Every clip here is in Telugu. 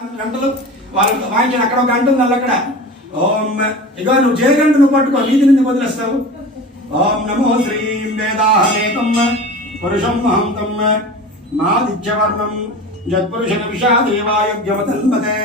గంటలు. వాళ్ళకి వాయించిన అక్కడ ఒక గంట ఉంది అక్కడ? ఓం ఇగో నువ్వు జయగంట నువ్వు పట్టుకో నీతి నుండి వదిలేస్తావు. ఓం నమో శ్రీం వేదాహనేకం పురుషం మహంతం మాదిత్యవర్ణం. జత్పురుష విషాదేవాయోగ్యమతన్మతే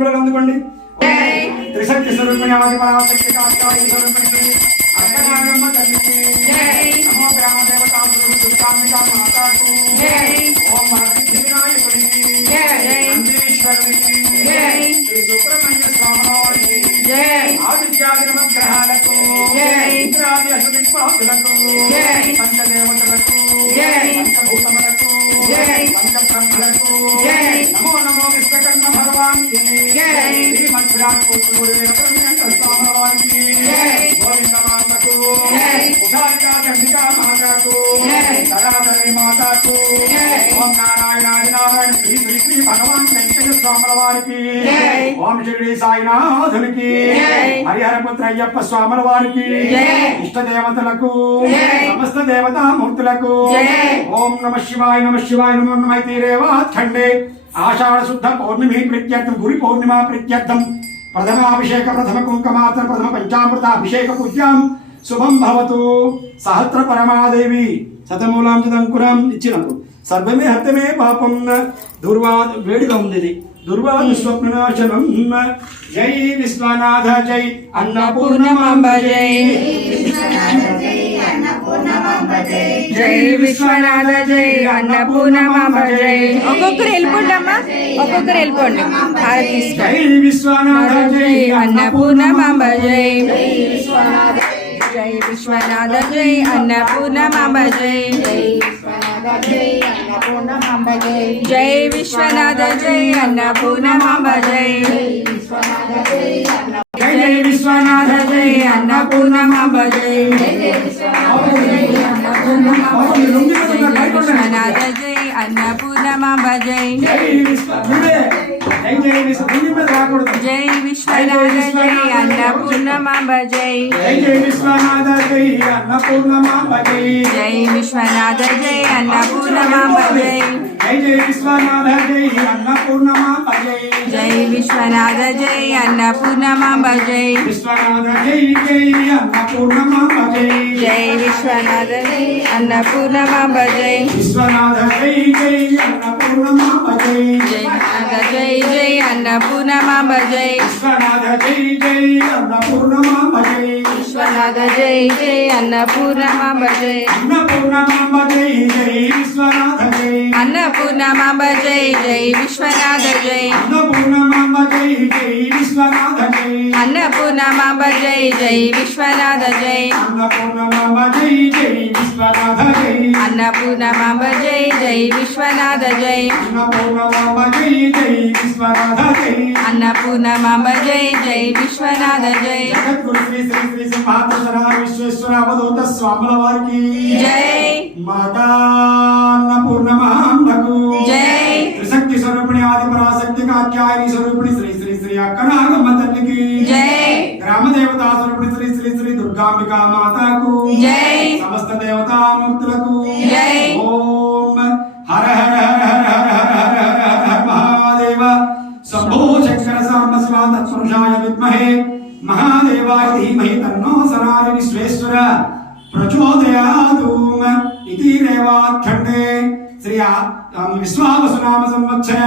బిళ్ళలు అందుకోండి త్రిశక్తి స్వరూపిణి ఆది పరాశక్తి కాళికాయి స్వరూపిణి శ్రీ అక్కనాగమ్మ తల్లికి. నమో గ్రామ దేవతాంబులు దుర్గాంబికా మాతాకు ఓం మహసిద్ధి వినాయకుడికి. నందీశ్వరుడికి. శ్రీ సుబ్రహ్మణ్య స్వామివారికి. ఆదిత్యాది నవగ్రహాలకు ఇంద్రాది అశ్వదిక్పాదులకు పంచదేవతలకు. పంచభూతములకు. పంచబ్రహ్మలకు నమో నమో విశ్వకర్మ భగవాన్కి శ్రీమద్విరాట్ పుత్రుడు స్వామివారికి గోవింద మాతకు ఉషారికా చండికా మాతకు సరాధరి మాతకు ఓం నారాయణాది నారాయణ శ్రీ శ్రీ శ్రీ భగవాన్ వెంకట స్వాముల వారికి ఓం షిరిడి సాయినాథునికి హరిహరపుత్ర అయ్యప్ప స్వాముల వారికి ఇష్ట దేవతలకు సమస్త దేవతామూర్తులకు ఓం నమ శివాయ నమ శివాయ నమో నమైతీరేవాఖండే ఆషాఢ శుద్ధ పౌర్ణమి ప్రీత్యర్థం గురి పౌర్ణిమ ప్రీత్యర్థం ప్రథమాభిషేక ప్రథమ కుంకుమాత్ర ప్రథమ పంచామృత అభిషేక పూజ్యాం శుభం భవతు. సహస్ర పరమాదేవి. శతమూలాం చదంకురం ఇచ్చినప్పుడు. సర్వమే హత్యమే పాపం. దుర్వా వేడిగా ఉంది ఇది దుర్వాదు స్వప్ననాశనం జై విశ్వనాథ జై. అన్నపూర్ణమాంబ జై. జై విశ్వనాథ జై. అన్నపూర్ణమాంబ జై. ఒక్కొక్కరు వెళ్ళిపోండి అమ్మా ఒక్కొక్కరు వెళ్ళిపోండి. జై విశ్వనాథ జై. అన్నపూర్ణమాంబ జై. జై જય વિશ્વનાથ જય અન્નપૂર્ણમાં જય જય વિશ્વનાથ જય અન્નપૂર્ણમાં જય జయ విశ్వనాథ జయ అన్నపూర్ణమాంబ జయ విశ్వనాథ జయ అన్నపూర్ణమాంబ జయ జై విశ్వ నువ్వే. జై జై విశ్వ ముందు మీద రాకూడదు జై విశ్వనాథ జై అన్నపూర్ణమాంబ జై జై జై విశ్వనాథ జై అన్నపూర్ణమాంబ జై జై విశ్వనాథ జై అన్నపూర్ణమాంబ జై జై జై విశ్వనాథ జై అన్నపూర్ణమాంబ జై జై విశ్వనాథ జై అన్నపూర్ణమాంబ జై విశ్వనాథ జై జై అన్నపూర్ణమాంబ జై జై విశ్వనాథ జై అన్నపూర్ణమాంబ జై విశ్వనాథ జై జై అన్నపూర్ణమాంబ మామ జై విశ్వనాథ జై జై అన్నపూర్ణ మామ జై విశ్వనాథ జై జై అన్నపూర్ణ మామ జై అన్నపూర్ణ మామ జై జై విశ్వనాథ జై. అన్నపూర్ణ మామ జై జై విశ్వనాథ జై. అన్నపూర్ణ జై జై విశ్వనాథ జై. అన్నపూర్ణ జై జై విశ్వనాథ జై. అన్నపూర్ణ జై జై విశ్వనాథ జై. అన్నపూర్ణమాంబ జై జై విశ్వనాథ జై. జై జై విశ్వనాథ జై. జగద్గురు శ్రీ శ్రీ శ్రీ సింహాద్ర విశ్వేశ్వర అవధూత స్వాముల వారికి. జై. మాతా అన్నపూర్ణమాంబకు. జై. త్రిశక్తి స్వరూపిణి ఆది పరాశక్తి కాత్యాయని స్వరూపిణి శ్రీ శ్రీ శ్రీ అక్కనాగమ్మ దుర్గాంబిక మాతాకు జై సమస్త దేవతా మూర్తులకు జై ఓం హర హర హర హర హర హర హర హర హర మహాదేవ శంభో శంకర సాంబ శివ తత్పురుషాయ విద్మహే మహాదేవాయ ధీమహి తన్నో సనారి విశ్వేశ్వర ప్రచోదయాదు ఇతి రేవాఖండే శ్రీ విశ్వావసునామ సంవత్సర